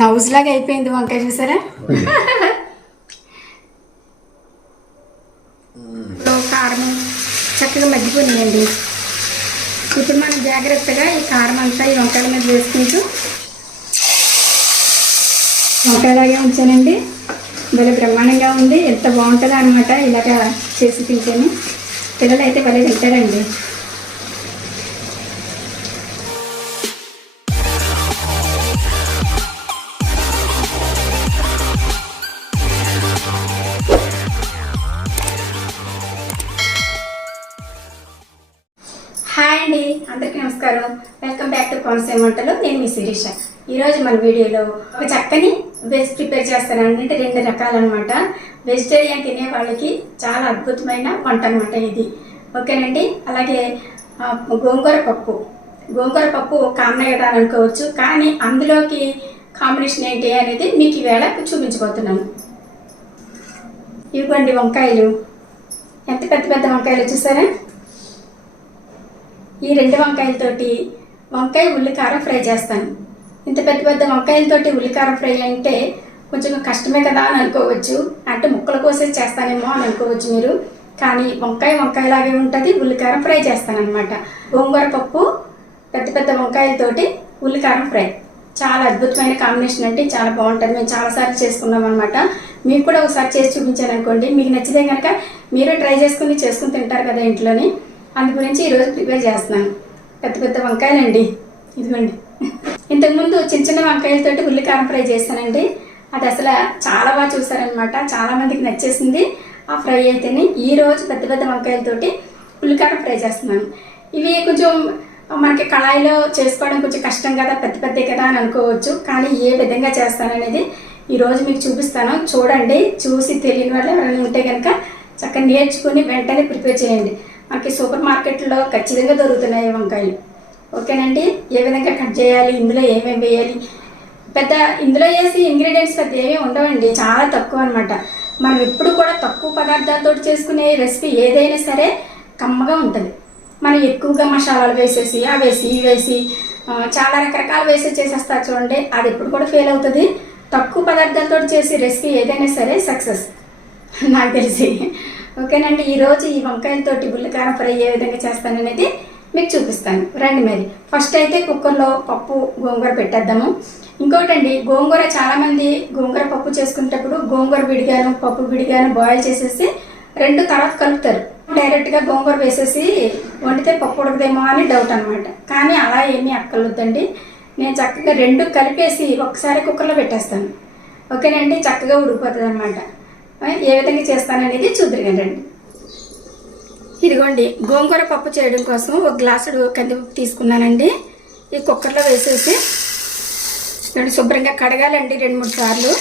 Knows లాగా అయిపోయింది వంకాయ చూసారా? కారం చక్కగా మగ్గిపోయినాయండి. ఇప్పుడు మనం జాగ్రత్తగా ఈ కారం అంతా ఈ వంకాయల మీద వేసుకుంటూ వంకాయలాగే ఉంచానండి. భలే బ్రహ్మాండంగా ఉంది. ఎంత బాగుంటుందో అనమాట ఇలాగా చేసి తింటేనే. పిల్లలు అయితే భలే తింటారండి. బ్యాక్ వంటలో నేను మీ శిరీష. ఈరోజు మన వీడియోలో ఒక చక్కని వెజ్ ప్రిపేర్ చేస్తాను అంటే రెండు రకాలన్నమాట. వెజిటేరియన్ తినే వాళ్ళకి చాలా అద్భుతమైన వంట అనమాట ఇది. ఓకేనండి? అలాగే గోంగూర పప్పు. గోంగూర పప్పు కామన్ కదా అనుకోవచ్చు. కానీ అందులోకి కాంబినేషన్ ఏంటి అనేది మీకు ఈవేళ చూపించబోతున్నాను. ఇవ్వండి వంకాయలు. ఎంత పెద్ద పెద్ద వంకాయలు చూసారా? ఈ రెండు వంకాయలతోటి వంకాయ ఉల్లికారం ఫ్రై చేస్తాను. ఇంత పెద్ద పెద్ద వంకాయలతోటి ఉల్లికారం ఫ్రై అంటే కొంచెం కష్టమే కదా అని అనుకోవచ్చు. అంటే ముక్కలు కోసేసి చేస్తానేమో అని అనుకోవచ్చు మీరు. కానీ వంకాయ వంకాయలాగే ఉంటుంది ఉల్లికారం ఫ్రై చేస్తానమాట గోంగూర పప్పు పెద్ద పెద్ద వంకాయలతోటి ఉల్లికారం ఫ్రై. చాలా అద్భుతమైన కాంబినేషన్ అంటే చాలా బాగుంటుంది. మేము చాలాసార్లు చేసుకున్నాం అనమాట మీకు కూడా ఒకసారి చేసి చూపించాను అనుకోండి. మీకు నచ్చితే కనుక మీరు ట్రై చేసుకుని చేసుకుని తింటారు కదా ఇంట్లోని. అందు గురించి ఈరోజు ప్రిపేర్ చేస్తున్నాను. పెద్ద పెద్ద వంకాయలండి. ఇదిగోండి. ఇంతకుముందు చిన్న చిన్న వంకాయలతోటి ఉల్లికారం ఫ్రై చేశానండి. అది అసలు చాలా బాగా చూసారనమాట చాలామందికి నచ్చేసింది. ఆ ఫ్రై అయితేనే ఈ రోజు పెద్ద పెద్ద వంకాయలతోటి ఉల్లికారం ఫ్రై చేస్తున్నాను. ఇవి కొంచెం మనకి కళాయిలో చేసుకోవడం కొంచెం కష్టం కదా పెద్ద పెద్ద కదా అని అనుకోవచ్చు. కానీ ఏ విధంగా చేస్తాననేది ఈరోజు మీకు చూపిస్తాను. చూడండి చూసి తెలియని వాళ్ళు ఎవరైనా ఉంటే కనుక చక్కగా నేర్చుకుని వెంటనే ప్రిపేర్ చేయండి. మనకి సూపర్ మార్కెట్లో ఖచ్చితంగా దొరుకుతున్నాయి వంకాయలు. ఓకేనండి? ఏ విధంగా కట్ చేయాలి? ఇందులో ఏమేమి వేయాలి? పెద్ద ఇందులో వేసి ఇంగ్రీడియంట్స్ పెద్ద ఏమీ ఉండవండి. చాలా తక్కువ అనమాట మనం ఎప్పుడు కూడా తక్కువ పదార్థాలతో చేసుకునే రెసిపీ ఏదైనా సరే కమ్మగా ఉంటుంది. మనం ఎక్కువగా మసాలాలు వేసేసి అవేసి వేసి ఇవి వేసి చాలా రకరకాలు వేసి చేసేస్తారు చూడండి. అది ఎప్పుడు కూడా ఫెయిల్ అవుతుంది. తక్కువ పదార్థాలతో చేసే రెసిపీ ఏదైనా సరే సక్సెస్. నాకు తెలిసి. ఓకేనండి ఈరోజు ఈ వంకాయలతోటి ఉల్లికారం ఫ్రై ఏ విధంగా చేస్తాననేది మీకు చూపిస్తాను. రండి మరి. ఫస్ట్ అయితే కుక్కర్లో పప్పు గోంగూర పెట్టేద్దాము. ఇంకోటండి గోంగూర చాలామంది గోంగూర పప్పు చేసుకునేటప్పుడు గోంగూర విడిగాను పప్పు విడిగాను బాయిల్ చేసేసి రెండు తర్వాత కలుపుతారు. డైరెక్ట్గా గోంగూర వేసేసి వండితే పప్పు ఉడకదేమో అని డౌట్ అనమాట కానీ అలా ఏమీ అక్కర్లేదండి. నేను చక్కగా రెండు కలిపేసి ఒకసారి కుక్కర్లో పెట్టేస్తాను. ఓకేనండి చక్కగా ఉడికిపోతుంది అనమాట ఏ విధంగా చేస్తాననేది చూద్దరు రండి. ఇదిగోండి గోంగూర పప్పు చేయడం కోసం ఒక గ్లాసుడు కందిపప్పు తీసుకున్నానండి. ఈ కుక్కర్లో వేసేసి రెండు శుభ్రంగా కడగాలండి రెండు మూడు సార్లు.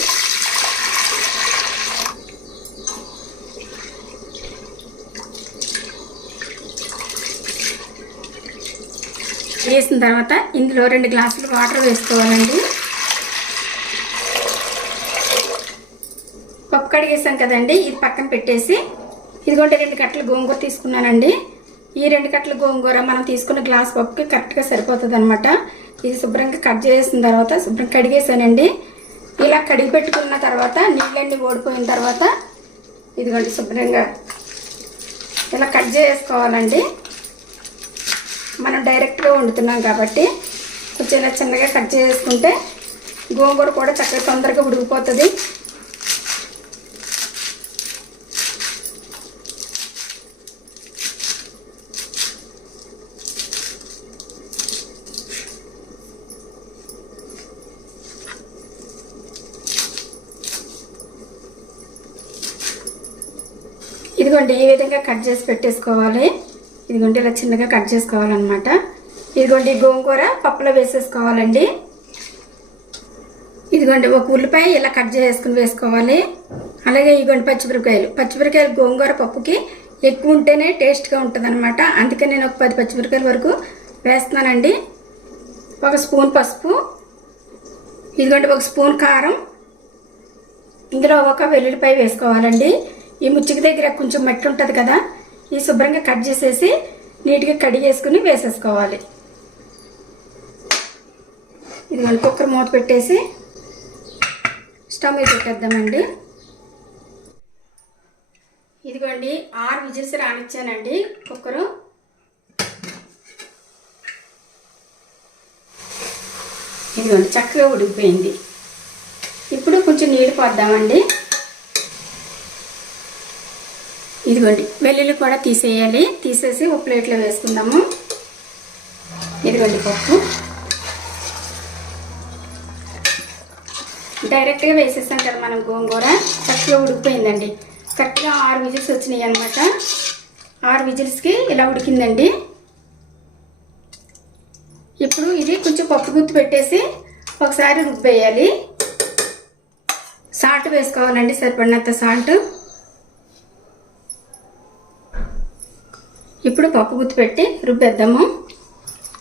వేసిన తర్వాత ఇందులో రెండు గ్లాసులు వాటర్ వేసుకోవాలండి. పప్పు కడిగేసాం కదండి ఇది పక్కన పెట్టేసి. ఇదిగోండి రెండు కట్టలు గోంగూర తీసుకున్నానండి. ఈ రెండు కట్టలు గోంగూర మనం తీసుకున్న గ్లాస్ పప్పుకి కరెక్ట్గా సరిపోతుంది అనమాట ఇది శుభ్రంగా కట్ చేసిన తర్వాత శుభ్రంగా కడిగేసానండి. ఇలా కడిగి పెట్టుకున్న తర్వాత నీళ్ళన్నీ ఓడిపోయిన తర్వాత ఇదిగోండి శుభ్రంగా ఇలా కట్ చేసుకోవాలండి. మనం డైరెక్ట్గా వండుతున్నాం కాబట్టి కొంచెం ఇలా చిన్నగా కట్ చేసుకుంటే గోంగూర కూడా చక్కగా తొందరగా ఉడికిపోతుంది. ఇదిగోండి ఈ విధంగా కట్ చేసి పెట్టేసుకోవాలి. ఇదిగోండి ఇలా చిన్నగా కట్ చేసుకోవాలన్నమాట. ఇదిగోండి గోంగూర పప్పులో వేసేసుకోవాలండి. ఇదిగోండి ఒక ఉల్లిపాయ ఇలా కట్ చేసుకుని వేసుకోవాలి. అలాగే ఇదిగోండి పచ్చిమిరపకాయలు. పచ్చిమిరపకాయలు గోంగూర పప్పుకి ఎక్కువ ఉంటేనే టేస్ట్గా ఉంటుందన్నమాట. అందుకే నేను ఒక పది పచ్చిమిరపకాయల వరకు వేస్తున్నానండి. ఒక స్పూన్ పసుపు. ఇదిగోండి ఒక స్పూన్ కారం. ఇందులో ఒక వెల్లుల్లిపాయ వేసుకోవాలండి. ఈ ముచ్చుకి దగ్గర కొంచెం మట్టి ఉంటుంది కదా ఈ శుభ్రంగా కట్ చేసేసి నీట్గా కడిగేసుకుని వేసేసుకోవాలి. ఇది మళ్ళీ కుక్కర్ మూత పెట్టేసి స్టవ్ మీద పెట్టేద్దామండి. ఇదిగోండి ఆరు విజిల్స్ రానిచ్చానండి కుక్కరు. ఇదిగోండి చక్కగా ఉడికిపోయింది. ఇప్పుడు కొంచెం నీళ్ళు పోద్దామండి. ఇదిగోండి వెల్లుల్లి కూడా తీసేయాలి. తీసేసి ఒక ప్లేట్లో వేసుకుందాము. ఇదిగోండి పప్పు. డైరెక్ట్గా వేసేస్తాం కదా మనం గోంగూర. చక్కగా ఉడికిపోయిందండి. కరెక్ట్గా ఆరు విజిల్స్ వచ్చినాయి అనమాట ఆరు విజిల్స్కి ఇలా ఉడికిందండి. ఇప్పుడు ఇది కొంచెం పప్పు గుత్తి పెట్టేసి ఒకసారి రుబ్బేయాలి. సాల్ట్ వేసుకోవాలండి సరిపడినంత సాల్ట్. ఇప్పుడు పప్పు గుర్తుపెట్టి రుబ్బేద్దాము.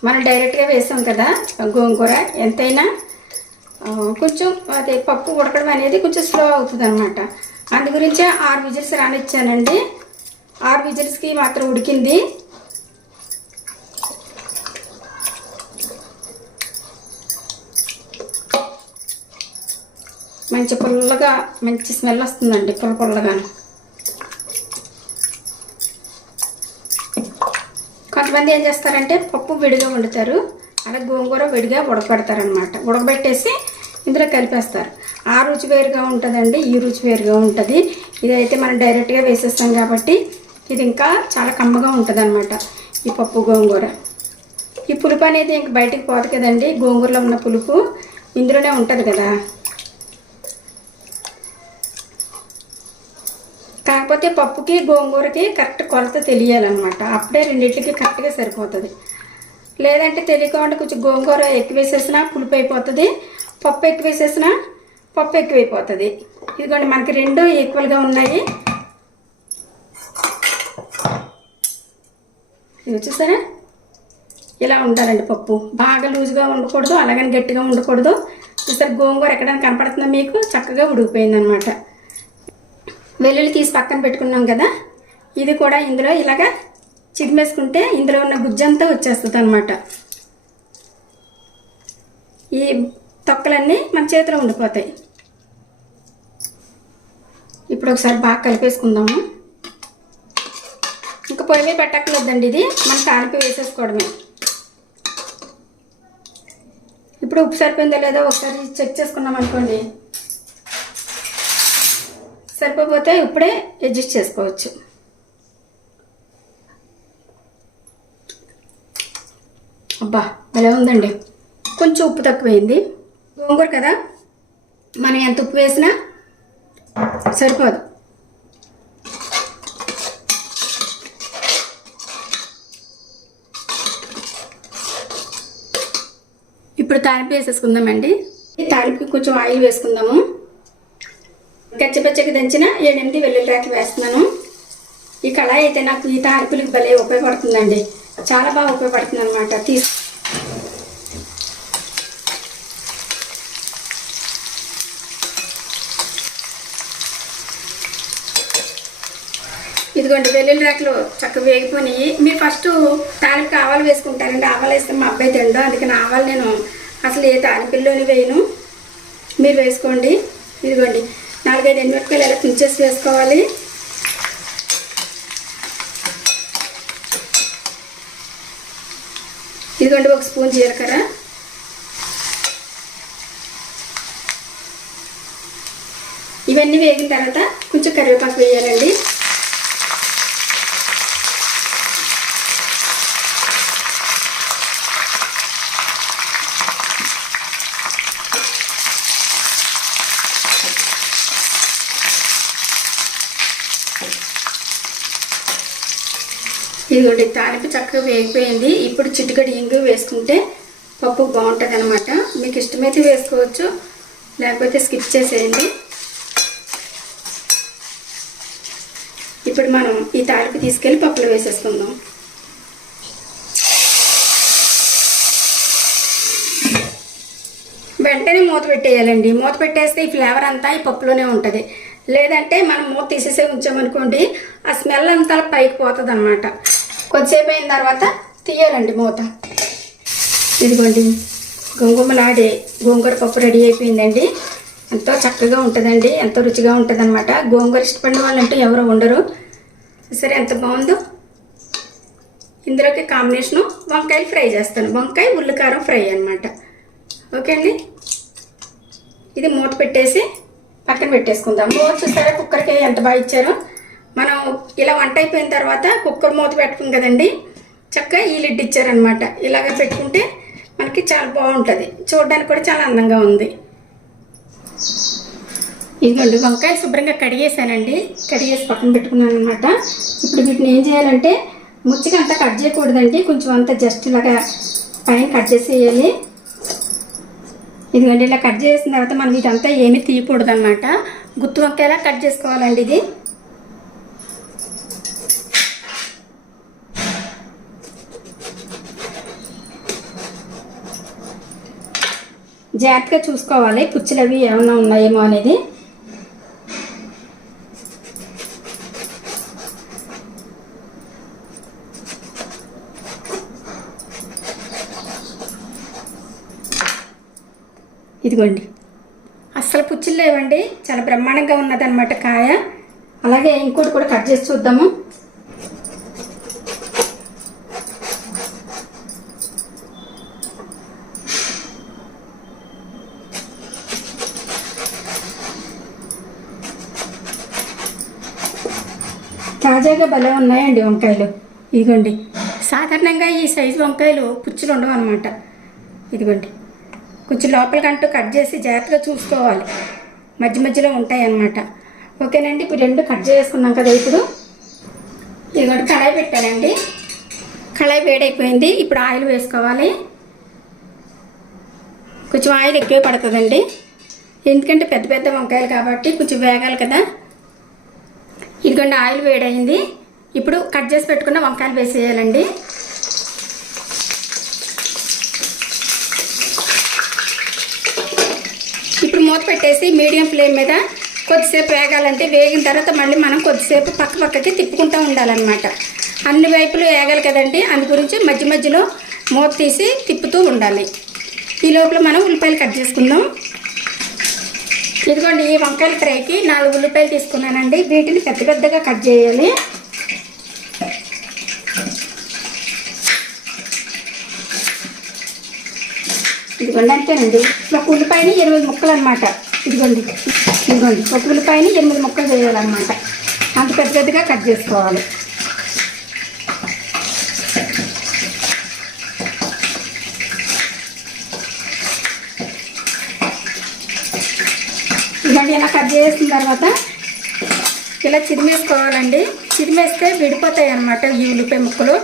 మనం డైరెక్ట్గా వేసాం కదా గోంగూర ఎంతైనా కొంచెం అదే పప్పు ఉడకడం అనేది కొంచెం స్లో అవుతుంది అనమాట అందు గురించే ఆరు విజిల్స్ రానిచ్చానండి. ఆరు విజిల్స్కి మాత్రం ఉడికింది. మంచి పుల్లగా మంచి స్మెల్ వస్తుందండి పుల్ల పుల్లగాను. కొంతమంది ఏం చేస్తారంటే పప్పు విడిగా వండుతారు అలా గోంగూర విడిగా ఉడకబెడతారనమాట ఉడకబెట్టేసి ఇందులో కలిపేస్తారు. ఆ రుచి వేరుగా ఉంటుందండి ఈ రుచి వేరుగా ఉంటుంది. ఇదైతే మనం డైరెక్ట్గా వేసేస్తాం కాబట్టి ఇది ఇంకా చాలా కమ్మగా ఉంటుంది అనమాట ఈ పప్పు గోంగూర. ఈ పులుపు అనేది ఇంక బయటికి పోదు కదండి గోంగూరలో ఉన్న పులుపు ఇందులోనే ఉంటుంది కదా. కాకపోతే పప్పుకి గోంగూరకి కరెక్ట్ కొలత తెలియాలన్నమాట. అప్పుడే రెండింటికి కరెక్ట్గా సరిపోతుంది. లేదంటే తెలియకుండా కొంచెం గోంగూర ఎక్కువ వేసేసినా పులుపు అయిపోతుంది పప్పు ఎక్కువ వేసేసినా పప్పు ఎక్కువైపోతుంది. ఇదిగోండి మనకి రెండు ఈక్వల్గా ఉన్నాయి. ఇది చూసారా? ఇలా ఉండాలండి పప్పు. బాగా లూజుగా ఉండకూడదు అలాగని గట్టిగా ఉండకూడదు. చూసారు గోంగూర ఎక్కడైనా కనపడుతుందో మీకు? చక్కగా ఉడికిపోయిందనమాట వెల్లుల్లి తీసి పక్కన పెట్టుకున్నాం కదా? ఇది కూడా ఇందులో ఇలాగా చిదిమేసుకుంటే ఇందులో ఉన్న గుజ్జంతా వచ్చేస్తుంది అనమాట ఈ తొక్కలన్నీ మన చేతిలో ఉండిపోతాయి. ఇప్పుడు ఒకసారి బాగా కలిపేసుకుందాము. ఇంకా పొయ్యి మీద పెట్టక్కర్లేదండి ఇది. మనం తాలిపి వేసేసుకోవడమే. ఇప్పుడు ఉప్పు సరిపోయిందో లేదో ఒకసారి చెక్ చేసుకున్నాం అనుకోండి. సరిపోతే ఇప్పుడే అడ్జస్ట్ చేసుకోవచ్చు. అబ్బా ఎలా ఉందండి. కొంచెం ఉప్పు తక్కువైంది. గోంగూర కదా? మనం ఎంత ఉప్పు వేసినా సరిపోదు. ఇప్పుడు తాలింపు వేసేసుకుందామండి. ఈ తాలింపు కొంచెం ఆయిల్ వేసుకుందాము. గచ్చపచ్చకి దంచిన ఏడెనిమిది వెల్లుల్లి రాకి వేస్తున్నాను. ఈ కళాయి అయితే నాకు ఈ తాలింపులకి భలే ఉపయోగపడుతుందండి. చాలా బాగా ఉపయోగపడుతుంది అనమాట తీసు ఇదిగోండి వెల్లుల్లి రేకలు చక్కగా వేగిపోయినాయి. మీరు ఫస్ట్ తాలింపు ఆవాలు వేసుకుంటారండి. ఆవాలు వేస్తే మా అబ్బాయి తిండు. అందుకని ఆవాలు నేను అసలు ఏ తాలింపుల్లోని వేయను. మీరు వేసుకోండి. ఇదిగోండి. నాలుగైదు ఎండుమిరపకాయలు ఇలా పించెస్ వేసుకోవాలి ఇదిగోండి ఒక స్పూన్ జీలకర్ర. ఇవన్నీ వేగిన తర్వాత కొంచెం కరివేపాకు వేయాలండి. ఇదిగోండి తాలింపు చక్కగా వేగిపోయింది. ఇప్పుడు చిటికడి ఇంగు వేసుకుంటే పప్పు బాగుంటుంది అనమాట మీకు ఇష్టమైతే వేసుకోవచ్చు లేకపోతే స్కిప్ చేసేయండి. ఇప్పుడు మనం ఈ తాలింపు తీసుకెళ్ళి పప్పులో వేసేసుకుందాం. వెంటనే మూత పెట్టేయాలండి. మూత పెట్టేస్తే ఈ ఫ్లేవర్ అంతా ఈ పప్పులోనే ఉంటుంది. లేదంటే మనం మూత తీసేసే ఉంచామనుకోండి ఆ స్మెల్ అంతా పైకి పోతుంది అనమాట కొద్దిసేపు అయిన తర్వాత తీయాలండి మూత. ఇదిగోండి గోంగూమలాడే గోంగూర పప్పు రెడీ అయిపోయిందండి. ఎంతో చక్కగా ఉంటుందండి ఎంతో రుచిగా ఉంటుంది అనమాట గోంగూర ఇష్టపడిన వాళ్ళంటూ ఎవరు ఉండరు. సరే ఎంత బాగుందో. ఇందులోకి కాంబినేషను వంకాయలు ఫ్రై చేస్తాను. వంకాయ ఉల్లికారం ఫ్రై అనమాట ఓకే అండి? ఇది మూత పెట్టేసి పక్కన పెట్టేసుకుందాం. మూత చూసారా కుక్కర్కి ఎంత బాగా ఇచ్చారో? మనం ఇలా వంట అయిపోయిన తర్వాత కుక్కర్ మూత పెట్టుకుం కదండి చక్కగా ఈ లిడ్ ఇచ్చారనమాట ఇలాగ పెట్టుకుంటే మనకి చాలా బాగుంటుంది. చూడడానికి కూడా చాలా అందంగా ఉంది. ఇదిగోండి వంకాయలు శుభ్రంగా కడిగేసానండి కడిగేసి పక్కన పెట్టుకున్నాను అనమాట ఇప్పుడు వీటిని ఏం చేయాలంటే ముచ్చిగా అంతా కట్ చేయకూడదండి. కొంచెం అంతా జస్ట్ ఇలాగా పైన కట్ చేసేయాలి. ఇదిగోండి ఇలా కట్ చేసిన తర్వాత మనం ఇదంతా ఏమీ తీయకూడదు అనమాట గుత్తి వంకాయలా కట్ చేసుకోవాలండి ఇది. జాగ్రత్తగా చూసుకోవాలి. పుచ్చులు అవి ఏమైనా ఉన్నాయేమో అనేది. ఇదిగోండి. అస్సలు పుచ్చులు లేవండి. చాలా బ్రహ్మాండంగా ఉన్నదన్నమాట కాయ. అలాగే ఇంకోటి కూడా కట్ చేసి చూద్దాము. భలే ఉన్నాయండి వంకాయలు. ఇదిగోండి. సాధారణంగా ఈ సైజు వంకాయలు పుచ్చులు ఉండవు అనమాట ఇదిగోండి. కొంచెం లోపలికంటూ కట్ చేసి జాగ్రత్తగా చూసుకోవాలి. మధ్య మధ్యలో ఉంటాయి అన్నమాట. ఓకేనండి ఇప్పుడు రెండు కట్ చేసుకున్నాం కదా ఇప్పుడు. ఇదిగోండి కళాయి పెట్టానండి. కళాయి వేడైపోయింది. ఇప్పుడు ఆయిల్ వేసుకోవాలి. కొంచెం ఆయిల్ ఎక్కువ పడుతుందండి. ఎందుకంటే పెద్ద పెద్ద వంకాయలు కాబట్టి కొంచెం వేగాలి కదా. ఇదిగోండి ఆయిల్ వేడైంది ఇప్పుడు కట్ చేసి పెట్టుకున్న వంకాయలు వేసేయాలండి. ఇప్పుడు మూత పెట్టేసి మీడియం ఫ్లేమ్ మీద కొద్దిసేపు వేగాలంటే వేగిన తర్వాత మళ్ళీ మనం కొద్దిసేపు పక్క పక్కకి తిప్పుకుంటూ ఉండాలన్నమాట. అన్ని వైపులు వేగాలి కదండి అందు గురించి మధ్య మధ్యలో మూత తీసి తిప్పుతూ ఉండాలి. ఈ లోపల మనం ఉల్లిపాయలు కట్ చేసుకుందాం. ఇదిగోండి ఈ వంకాయల ఫ్రైకి నాలుగు ఉల్లిపాయలు తీసుకున్నానండి. వీటిని పెద్ద పెద్దగా కట్ చేయాలి. ఇదిగోండి అంతేనండి. ఒక ఉల్లిపాయని ఎనిమిది ముక్కలు అనమాట ఇదిగోండి ఇదిగోండి. ఒక ఉల్లిపాయని ఎనిమిది ముక్కలు చేయాలన్నమాట అంత పెద్ద పెద్దగా కట్ చేసుకోవాలి ఇలాంటి ఇలా కట్ చేసిన తర్వాత ఇలా చిరిమేసుకోవాలండి. చిరిమేస్తే విడిపోతాయి అన్నమాట ఈ ఉల్లిపాయ ముక్కలు.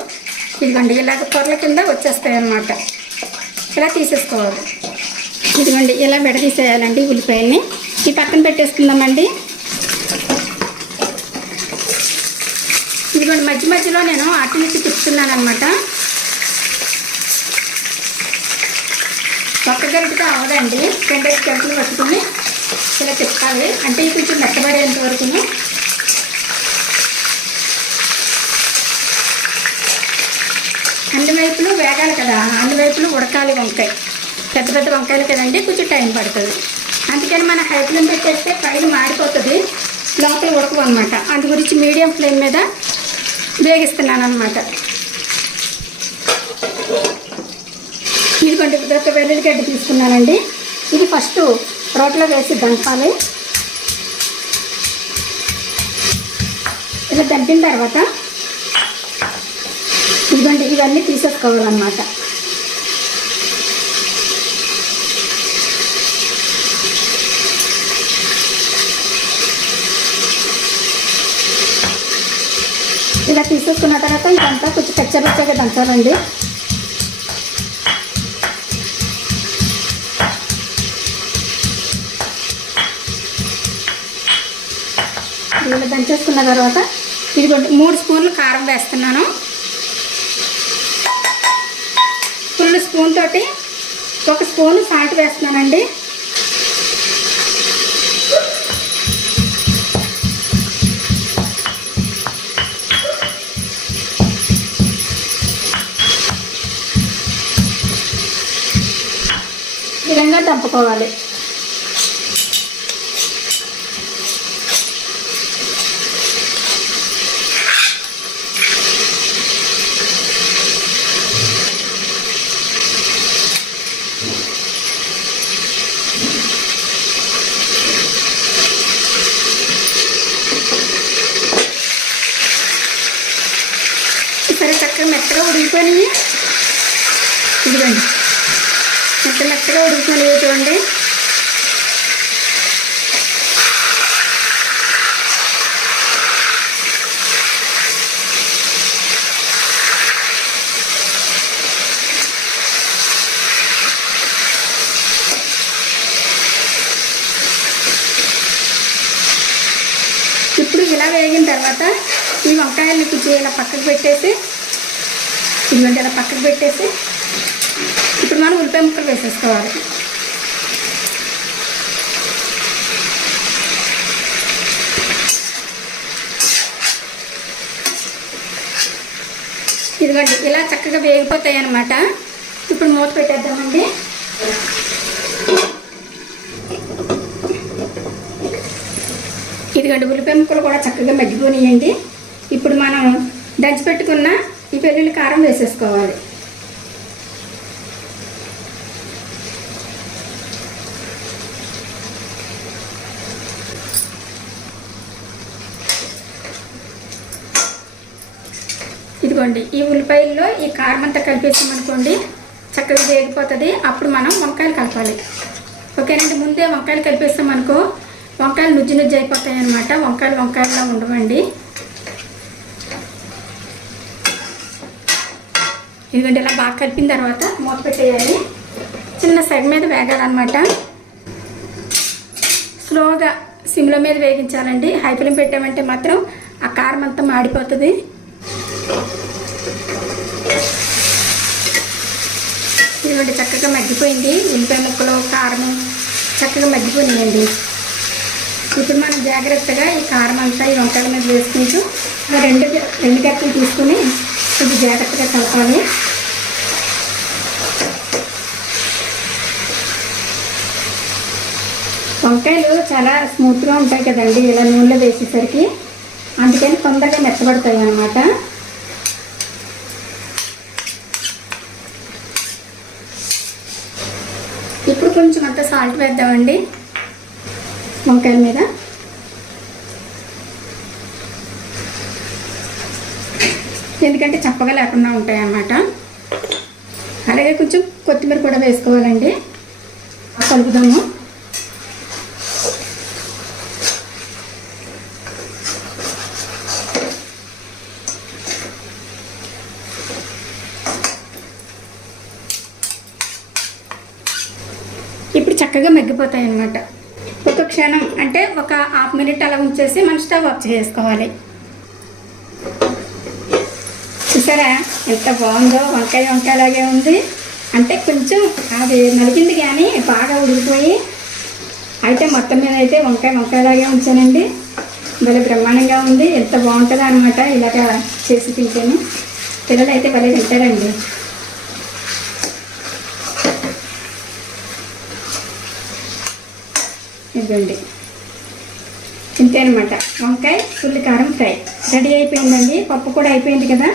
ఇదిగోండి ఇలాగ పొరల కింద వచ్చేస్తాయి అన్నమాట. ఇలా తీసేసుకోవాలి. ఇదిగోండి ఇలా విడదీసేయాలండి ఉల్లిపాయల్ని. ఈ పక్కన పెట్టేసుకుందామండి. ఇదిగోండి మధ్య మధ్యలో నేను అటు నుంచి తిప్పుతున్నాను అనమాట ఒక్క గరిటతో అవదండి రెండు గంటలు పట్టుకుని ఇలా తిప్పాలి అంటే కొంచెం మెత్తబడేంత వరకు అన్ని వైపులు వేగాలి కదా. అన్ని వైపులు ఉడకాలి వంకాయ. పెద్ద పెద్ద వంకాయలు కదండి కొంచెం టైం పడుతుంది. అందుకని మన హై ఫ్లేమ్ పెట్టేస్తే పైన మాడిపోతుంది. లోపల ఉడకవు అనమాట అందు గురించి మీడియం ఫ్లేమ్ మీద వేగిస్తున్నాను అనమాట ఇదిగోండి పెద్ద వెల్లుల్లిగడ్డ తీసుకున్నానండి. ఇది ఫస్ట్ రోట్లో వేసి దంపాలి. ఇలా దంపిన తర్వాత ఇదిగోండి ఇవన్నీ తీసేసుకోవాలన్నమాట. ఇలా తీసేసుకున్న తర్వాత ఇదంతా కొంచెం కచ్చపచ్చగా దంచాలండి దంచేసుకున్న తర్వాత ఇదిగోండి మూడు స్పూన్లు కారం వేస్తున్నాను. ఫుల్ స్పూన్ తోటి ఒక స్పూన్ సాల్ట్ వేస్తున్నానండి. విధంగా దంపుకోవాలి చక్కగా మెత్తగా ఉడికిపోయి ఇదిగోండి ఎంత మెత్తగా ఉడికిపోయినాయి చూడండి ఇప్పుడు ఇలా వేగిన తర్వాత ఈ మంచిగా ఇలా పక్కకు పెట్టేసి ఇటువంటి ఇలా పక్కకు పెట్టేసి ఇప్పుడు మనం ఉల్లిపాయ ముక్కలు వేసేసుకోవాలి. ఇదిగోండి ఇలా చక్కగా వేగిపోతాయి అన్నమాట. ఇప్పుడు మూత పెట్టేద్దామండి. ఇదిగండి ఉల్లిపాయ ముక్కలు కూడా చక్కగా మగ్గిపోనియండి ఇప్పుడు మనం దంచిపెట్టుకున్న ఈ వెల్లుల్లి కారం వేసేసుకోవాలి. ఇదిగోండి ఈ ఉల్లిపాయల్లో ఈ కారం అంతా కలిపేసామనుకోండి చక్కగా వేగిపోతుంది. అప్పుడు మనం వంకాయలు కలపాలి. ఓకేనండి ముందే వంకాయలు కలిపేస్తామనుకో వంకాయలు నుజ్జు నుజ్జు అయిపోతాయి అనమాట వంకాయలు వంకాయల్లో ఉండవండి. ఎందుకంటే ఇలా బాగా కలిపిన తర్వాత మూత పెట్టేయాలి. చిన్న సైడ్ మీద వేగాలన్నమాట. స్లోగా సిమ్లో మీద వేగించాలండి. హై ఫ్లేమ్ పెట్టామంటే మాత్రం ఆ కారం అంతా మాడిపోతుంది. ఇదిగోండి చక్కగా మగ్గిపోయింది. ఉల్లిపాయ ముక్కలు కారం చక్కగా మగ్గిపోయినాయండి. ఇప్పుడు మనం జాగ్రత్తగా ఈ కారం అంతా ఈ వంకాయల మీద వేసుకుంటూ రెండు రెండు గట్టలు తీసుకుని కొంచెం జాగ్రత్తగా కలపాలి. వంకాయలు చాలా స్మూత్గా ఉంటాయి కదండి ఇలా నూనెలో వేసేసరికి. అందుకని తొందరగా మెత్తబడతాయి అన్నమాట. ఇప్పుడు కొంచెం అంత సాల్ట్ వేద్దామండి వంకాయల మీద. ఎందుకంటే చప్పగా లేకుండా ఉంటాయన్నమాట. అలాగే కొంచెం కొత్తిమీర కూడా వేసుకోవాలండి. కలుపుదాము. ఇప్పుడు చక్కగా మగ్గిపోతాయి అన్నమాట ఒక క్షణం అంటే ఒక హాఫ్ మినిట్ అలా ఉంచేసి మనం స్టవ్ ఆఫ్ చేసుకోవాలి. చూసారా? ఎంత బాగుందో వంకాయ వంకాయలాగే ఉంది. అంటే కొంచెం అది నలిగింది కానీ బాగా ఉడికిపోయి అయితే మొత్తం మీద అయితే వంకాయ వంకాయలాగే ఉంచానండి. భలే బ్రహ్మాండంగా ఉంది. ఎంత బాగుంటుందో అనమాట ఇలాగా చేసి తింటాను. పిల్లలు అయితే భలే తింటారండి. ఇవ్వండి ఇంతే అనమాట వంకాయ ఫుల్ కారం ఫ్రై. రెడీ అయిపోయిందండి. పప్పు కూడా అయిపోయింది కదా?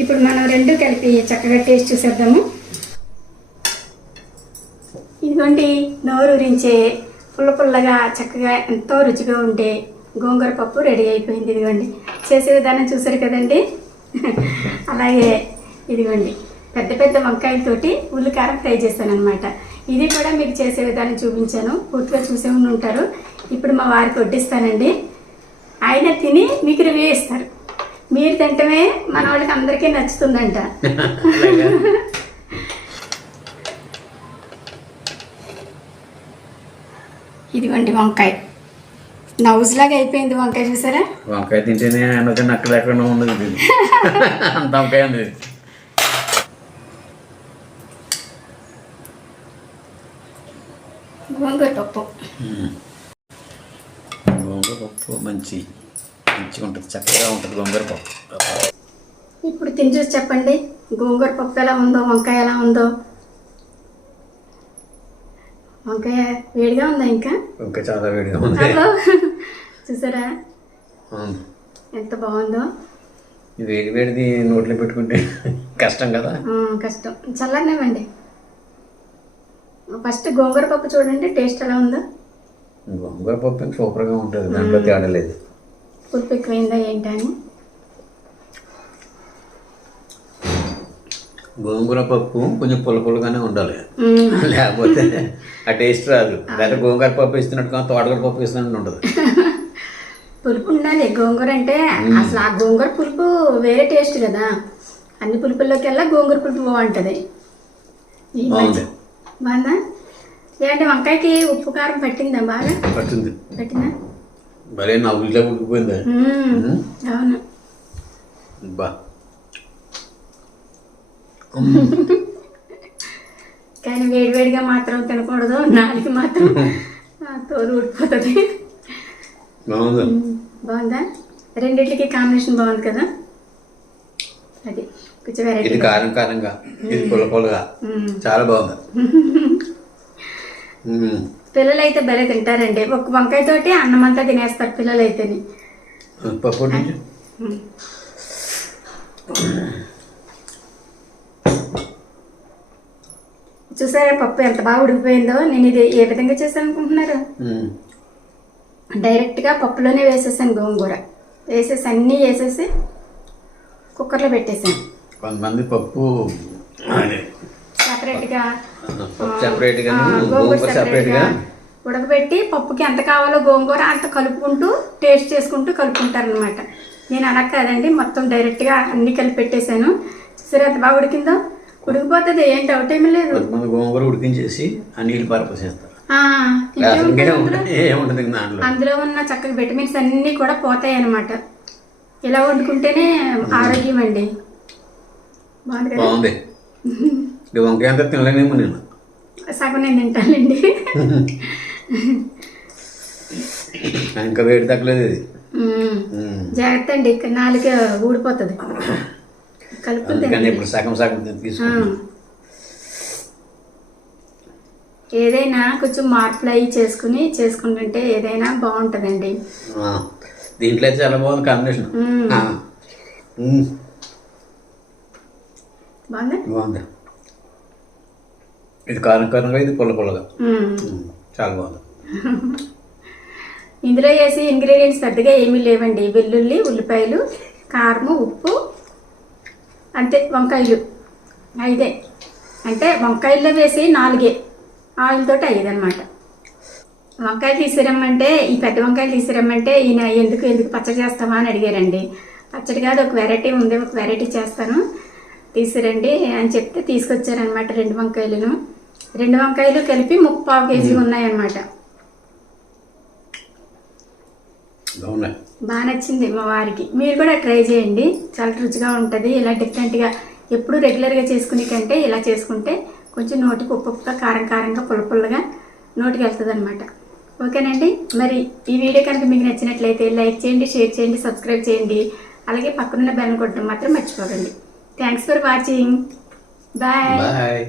ఇప్పుడు మనం రెండు కలిపి చక్కగా టేస్ట్ చూసేద్దాము. ఇదిగోండి నోరూరించే పుల్ల పుల్లగా చక్కగా ఎంతో రుచిగా ఉండే గోంగూర పప్పు రెడీ అయిపోయింది ఇదిగోండి. చేసే విధానం చూసారు కదండి? అలాగే ఇదిగోండి పెద్ద పెద్ద వంకాయలతోటి ఉల్లికారం ఫ్రై చేశాను అనమాట ఇది కూడా మీకు చేసే విధానం చూపించాను పూర్తిగా చూసే ఉండి ఉంటారు. ఇప్పుడు మా వారికి వడ్డిస్తానండి. ఆయన తిని మీకు రివ్యూ ఇస్తారు. మీరు తింటమే మన వాళ్ళకి అందరికీ నచ్చుతుందంట? ఇదిగోండి వంకాయ. నౌజ్లాగా అయిపోయింది వంకాయ చూసారా? వంకాయ తింటేనే అనక నక్క లేకుండా ఉండదు అంత వంకాయ ఉంది గోంగూర పప్పు. గోంగూర పప్పు మంచి. మంచిగా ఉంటుంది. చక్కగా ఉంటుంది గోంగూర పప్పు. ఇప్పుడు తిని చూసి చెప్పండి. గోంగూర పప్పు ఎలా ఉందో వంకాయ ఎలా ఉందో. వంకాయ వేడిగా ఉందా ఇంకా? ఇంకా చాలా వేడిగా ఉంది. చూసారా. ఎంత బాగుందో. వేడి వేడిది నోట్లో పెట్టుకుంటే కష్టం కదా. కష్టం. చల్లనివ్వండి ఫస్ట్ గోంగూర పప్పు చూడండి టేస్ట్ ఎలా ఉందో. గోంగూర పప్పు సూపర్గా ఉంటుంది. దాంట్లో తేడా లేదు. పులుపు ఎక్కువైందా ఏంటని? గోంగూర పప్పు కొంచెం పుల్ల పుల్లగానే ఉండాలి. లేకపోతే ఆ టేస్ట్ రాదు. లేదా గోంగూర పప్పు ఇస్తున్నట్టుగా తోటకూర పప్పు ఇస్తున్నట్టు ఉండదు పులుపు ఉండాలి. గోంగూర అంటే అసలు ఆ గోంగూర పులుపు వేరే టేస్ట్ కదా. అన్ని పులుపుల్లోకి వెళ్ళా గోంగూర పులుపు బాగుంటుంది. బాగుంది మధ్య- బాగుందా. ఏంటి వంకాయకి ఉప్పు కారం పట్టిందా బాగా? పట్టింది. పట్టిందా? భలే నవ్వులే ఉడికిపోయింది మ్మ్. మ్మ్. అవును బా కానీ వేడివేడిగా మాత్రం తినకూడదు నాలుగు మాత్రం ఆ, తోలు ఊడిపోతుంది బాగుంది బాగుందా రెండిట్లకి కాంబినేషన్ బాగుంది కదా అది కొంచెం ఇది కారం కారంగా ఇది పుల్ల పుల్లగా చాలా బాగుంది పిల్లలు అయితే భలే తింటారండి. ఒక వంకాయ తోటి అన్నం అంతా తినేస్తారు పిల్లలు పప్పు నుంచి చూసారా పప్పు ఎంత బాగా ఉడికిపోయిందో? నేను ఇది ఏ విధంగా చేశాను అనుకుంటున్నారు. డైరెక్ట్గా పప్పులోనే వేసేసాను గోంగూర. వేసేసి అన్నీ వేసేసి కుక్కర్లో పెట్టేసాను. కొంతమంది పప్పు సపరేట్గా సెపరేట్గా గోంగూర సెపరేట్గా ఉడకబెట్టి పప్పుకి ఎంత కావాలో గోంగూర అంత కలుపుకుంటూ టేస్ట్ చేసుకుంటూ కలుపుకుంటారు అనమాట నేను అలా కాదండి మొత్తం డైరెక్ట్గా అన్ని కలిపి పెట్టేశాను. సరే ఎంత బాగా ఉడికిందో? ఉడికిపోతుంది ఏం డౌట్ ఏమీ లేదు? గోంగూర ఉడికించేసి ఆ నీళ్ళు పరపసేస్తారు అందులో? ఉన్న చక్కగా విటమిన్స్ అన్నీ కూడా పోతాయి అన్నమాట ఇలా వండుకుంటేనే ఆరోగ్యం అండి. బాగుంది ఇది వంకాయ అంతా తినలేనేమో నేను సగం నేను తింటానండి ఇంకా వేడి తగ్గలేదు ఇది. జాగ్రత్త అండి ఇక్కడ నాలుగు ఊడిపోతుంది తినండి. ఇప్పుడు సగం సగం ఆ. తీసుకుంటాను ఏదైనా కొంచెం మార్పులు అవి చేసుకుని చేసుకుంటుంటే ఏదైనా బాగుంటుందండి. దీంట్లో అయితే చాలా బాగుంది కాంబినేషన్. బాగుందా బాగుంది ఇది కారం కారంగా ఇది పుల్ల పుల్లగా. చాలా బాగుంది. ఇందులో వేసి ఇంగ్రీడియంట్స్ పెద్దగా ఏమీ లేవండి. వెల్లుల్లి ఉల్లిపాయలు కారము ఉప్పు అంతే వంకాయలు. ఐదే. అంటే వంకాయల్లో వేసి నాలుగే. ఆయిల్ తోటి ఐదు అనమాట వంకాయలు తీసుకురమ్మంటే ఈ పెద్ద వంకాయలు తీసుకురమ్మంటే ఈయన ఎందుకు ఎందుకు పచ్చడి చేస్తావా అని అడిగారండి. పచ్చడి కాదు ఒక వెరైటీ ఉంది ఒక వెరైటీ చేస్తాను. తీసుకురండి అని చెప్తే తీసుకొచ్చారనమాట రెండు వంకాయలను. రెండు వంకాయలు కలిపి ముప్పావు కేజీ ఉన్నాయన్నమాట. బాగా నచ్చింది మా వారికి. మీరు కూడా ట్రై చేయండి. చాలా రుచిగా ఉంటుంది. ఇలా డిఫరెంట్గా ఎప్పుడు రెగ్యులర్గా చేసుకునే కంటే ఇలా చేసుకుంటే కొంచెం నోటికి ఉప్పు ఉప్పుగా కారం కారంగా పుల్ల పుల్లగా నోటికి వెళ్తుంది అనమాట ఓకేనండి? మరి ఈ వీడియో కనుక మీకు నచ్చినట్లయితే లైక్ చేయండి షేర్ చేయండి సబ్స్క్రైబ్ చేయండి. అలాగే పక్కనున్న బెల్ కొట్టడం మాత్రం మర్చిపోకండి. Thanks for watching bye